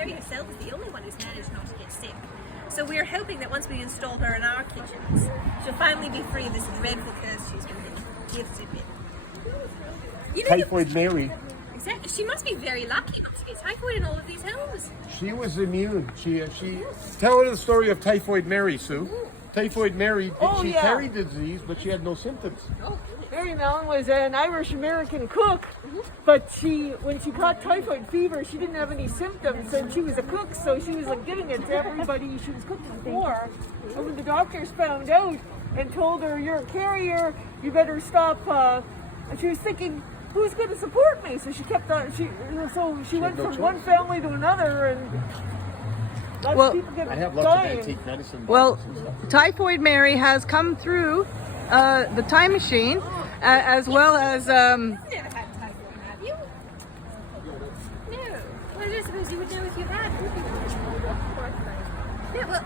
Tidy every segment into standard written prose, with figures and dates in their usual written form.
Mary herself is the only one who's managed not to get sick. So we're hoping that once we install her in our kitchens, she'll finally be free of this dreadful curse she's been gifted with. You know, Typhoid Mary. exactly. She must be very lucky not to get typhoid in all of these homes. She was immune. She tell her the story of Typhoid Mary, Sue. Typhoid Mary, she carried the disease, but she had no symptoms. Oh, Mary Mellon was an Irish-American cook, but when she caught typhoid fever, she didn't have any symptoms, and she was a cook, so she was like giving it to everybody she was cooking for. And when the doctors found out and told her, "You're a carrier, you better stop," and she was thinking, "Who's going to support me?" So she kept on. She went from one family to another, and lots of people get I have lots dying. of antique medicine. Well, bottles and stuff. Typhoid Mary has come through the time machine, as well as you've never had typhoid, have you? No. Well, I don't suppose you would know if you had. Yeah, well,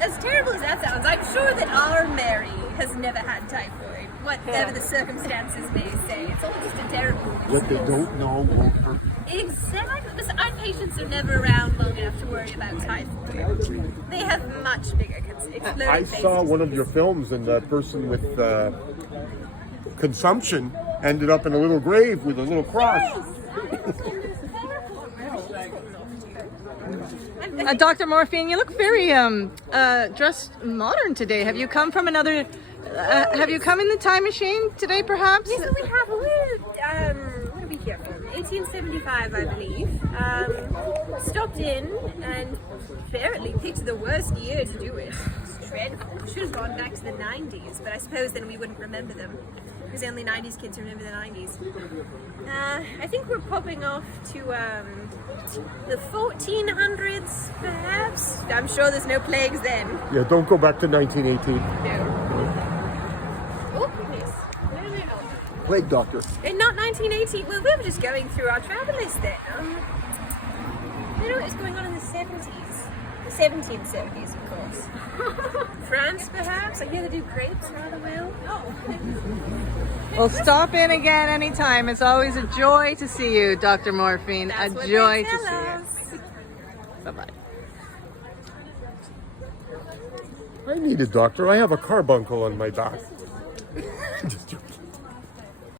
as terrible as that sounds, I'm sure that our Mary has never had typhoid. Whatever the circumstances may say. It's all just a terrible What they don't know won't hurt. Exactly. Listen, our patients are never around long enough to worry about typhoid. They have much bigger exploding I saw faces. one of your films, and the person with consumption ended up in a little grave with a little cross. Dr. Morphine. You look very dressed modern today. Have you come from another? Have you come in the time machine today, perhaps? Yes, we have. What are we here from? 1875, I believe. Stopped in and apparently picked the worst year to do it. It's dreadful. Should have gone back to the 90s, but I suppose then we wouldn't remember them. Because only 90s kids remember the 90s. I think we're popping off to the 1400s, perhaps. I'm sure there's no plagues then. Yeah, don't go back to 1918. No. Oh, goodness. No. Plague doctor. And not 1918. Well, we were just going through our travel list then. You know what was going on in the 70s? The 1770s, of course. France, perhaps? I hear they do grapes rather well. Oh. Well, stop in again anytime. It's always a joy to see you, Dr. Morphine. That's a what joy they to tell see us. you. Bye-bye. I need a doctor. I have a carbuncle on my back. Just joking.